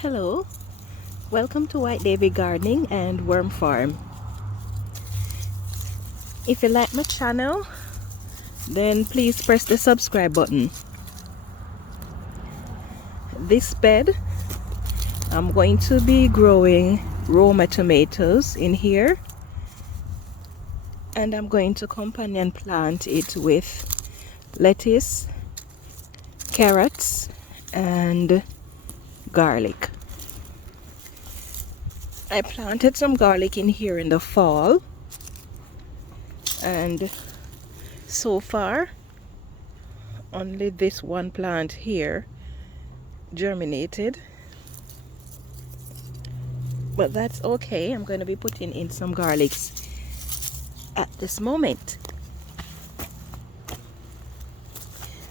Hello, welcome to White Davy Gardening and Worm Farm. If you like my channel, then please press the subscribe button. This bed, I'm going to be growing Roma tomatoes in here, and I'm going to companion plant it with lettuce, carrots, and garlic. I planted some garlic in here in the fall, and so far only this one plant here germinated, but that's okay. I'm going to be putting in some garlics at this moment.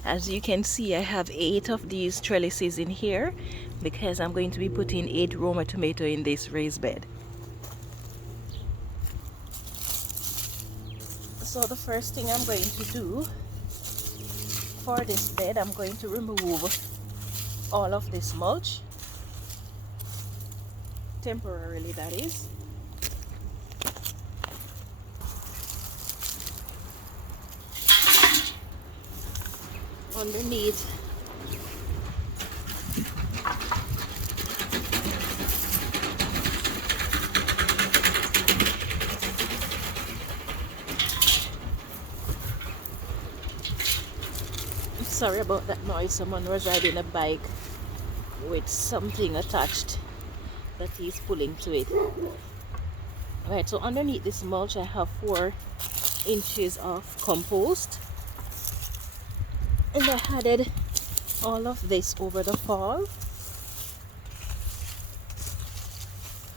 As you can see, I have 8 of these trellises in here because I'm going to be putting 8 Roma tomato in this raised bed. So the first thing I'm going to do for this bed, I'm going to remove all of this mulch, temporarily that is. Underneath sorry about that noise, someone was riding a bike with something attached that he's pulling to it. Right, so underneath this mulch I have 4 inches of compost, and I added all of this over the fall.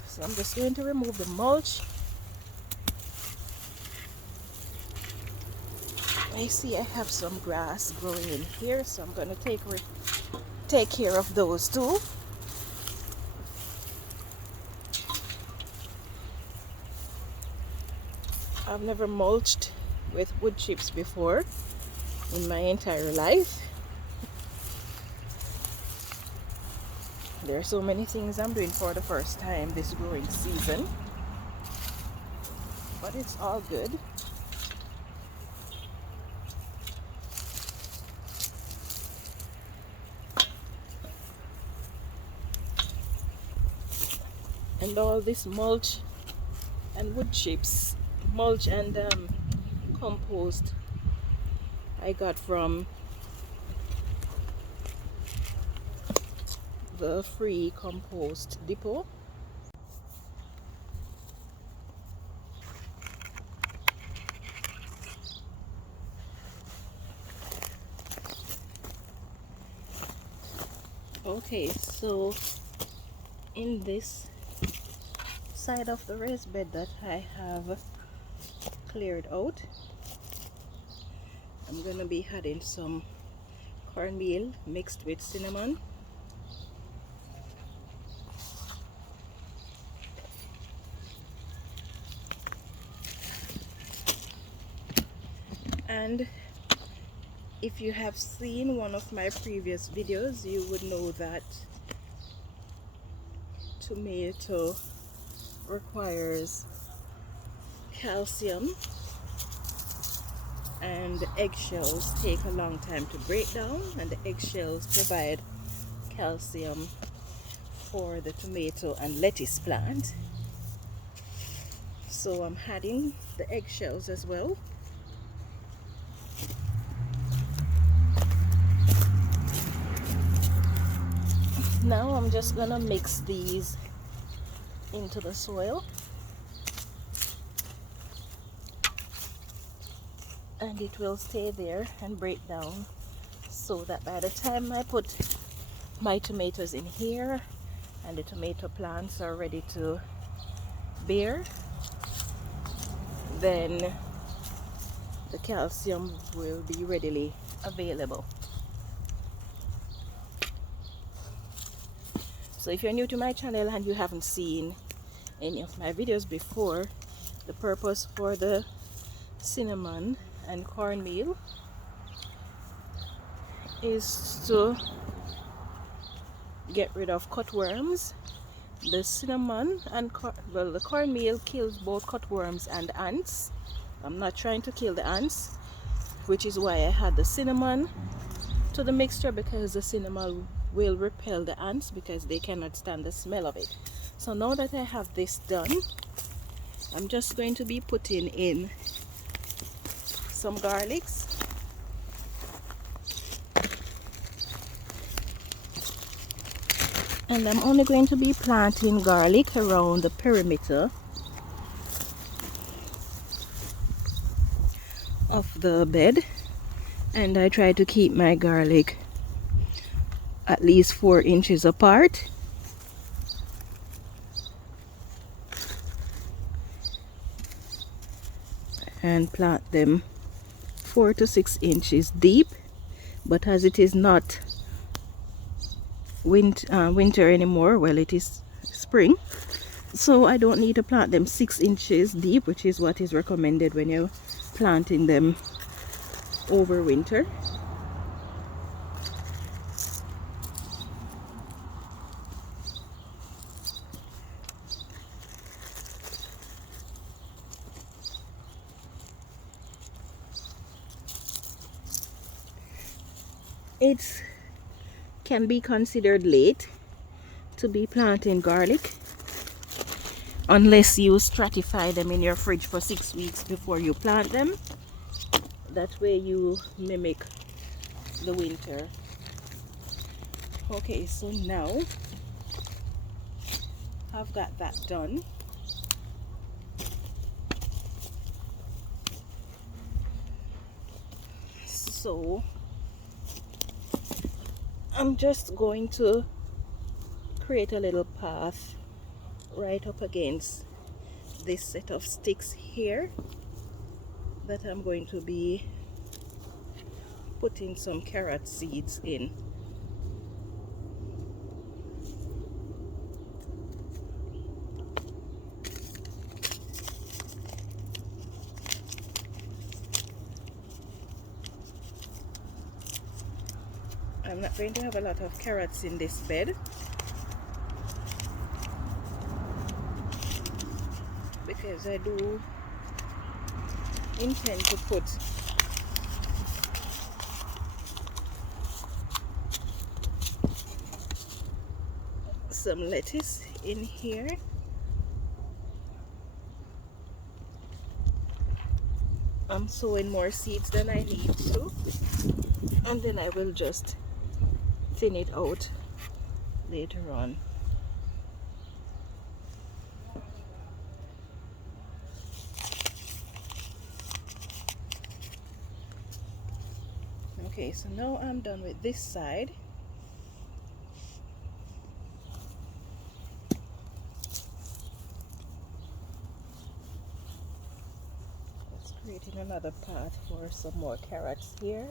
So I'm just going to remove the mulch. I see I have some grass growing in here, so I'm going to take care of those too. I've never mulched with wood chips before in my entire life. There are so many things I'm doing for the first time this growing season, but it's all good. And all this mulch and wood chips, mulch and compost I got from the free compost depot. Okay, so in this side of the raised bed that I have cleared out, I'm gonna be adding some cornmeal mixed with cinnamon, and if you have seen one of my previous videos, you would know that tomato requires calcium, and the eggshells take a long time to break down, and the eggshells provide calcium for the tomato and lettuce plant. So I'm adding the eggshells as well. Now I'm just gonna mix these into the soil, and it will stay there and break down, so that by the time I put my tomatoes in here and the tomato plants are ready to bear, then the calcium will be readily available. So if you're new to my channel and you haven't seen any of my videos before, the purpose for the cinnamon and cornmeal, is to get rid of cutworms. The cinnamon and the cornmeal kills both cutworms and ants. I'm not trying to kill the ants, which is why I had the cinnamon to the mixture, because the cinnamon will repel the ants because they cannot stand the smell of it. So now that I have this done, I'm just going to be putting in some garlics. And I'm only going to be planting garlic around the perimeter of the bed. And I try to keep my garlic at least 4 inches apart. And plant them 4 to 6 inches deep. But as it is not winter anymore, well, it is spring, so I don't need to plant them 6 inches deep, which is what is recommended when you're planting them over winter. It can be considered late to be planting garlic unless you stratify them in your fridge for 6 weeks before you plant them. That way you mimic the winter. Okay, so now I've got that done. So I'm just going to create a little path right up against this set of sticks here that I'm going to be putting some carrot seeds in. I'm not going to have a lot of carrots in this bed because I do intend to put some lettuce in here. I'm sowing more seeds than I need to, and then I will just thin it out later on. Okay, so now I'm done with this side. Let's create another path for some more carrots here.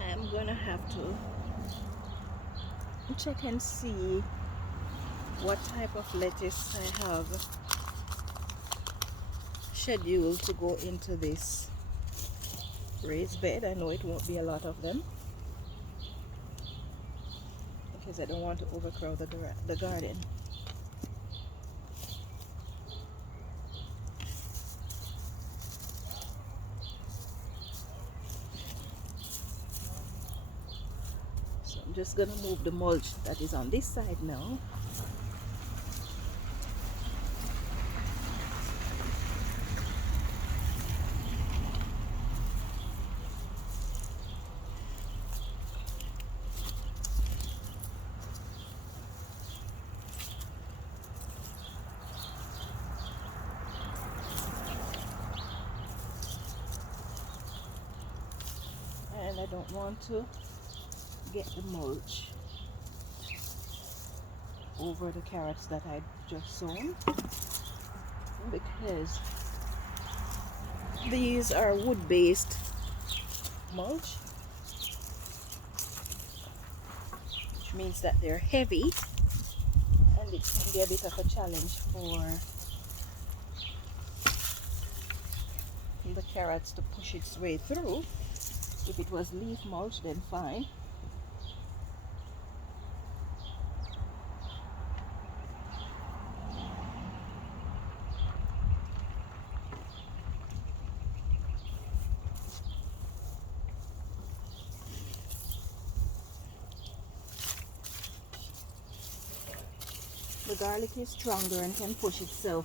I'm gonna have to check and see what type of lettuce I have scheduled to go into this raised bed. I know it won't be a lot of them because I don't want to overcrowd the garden. So I'm just gonna move the mulch that is on this side now. And I don't want to get the mulch over the carrots that I just sown because these are wood-based mulch, which means that they're heavy, and and it can be a bit of a challenge for the carrots to push its way through. If it was leaf mulch, then fine. The garlic is stronger and can push itself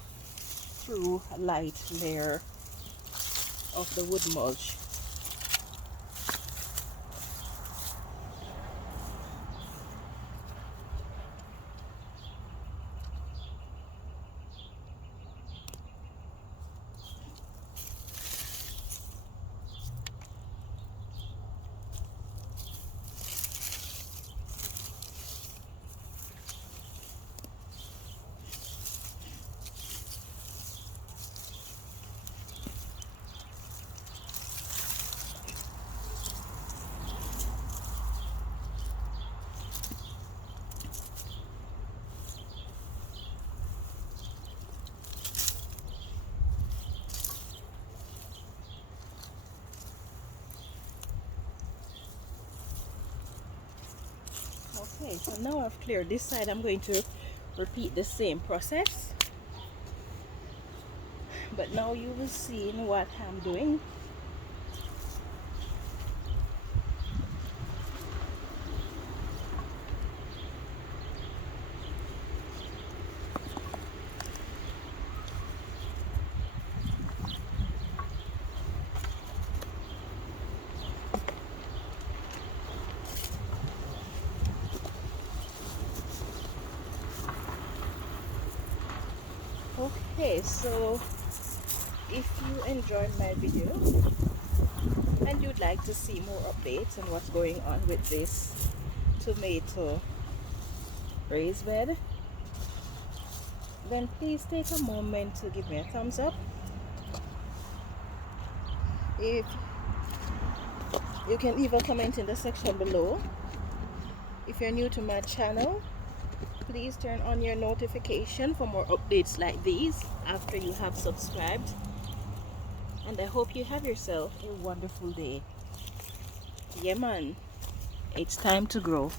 through a light layer of the wood mulch. Okay, so now I've cleared this side, I'm going to repeat the same process, but now you will see what I'm doing. Okay, so if you enjoyed my video and you'd like to see more updates on what's going on with this tomato raised bed, then please take a moment to give me a thumbs up. If you can leave a comment in the section below. If you're new to my channel, please turn on your notification for more updates like these after you have subscribed. And I hope you have yourself a wonderful day. Yeah man, it's time to grow.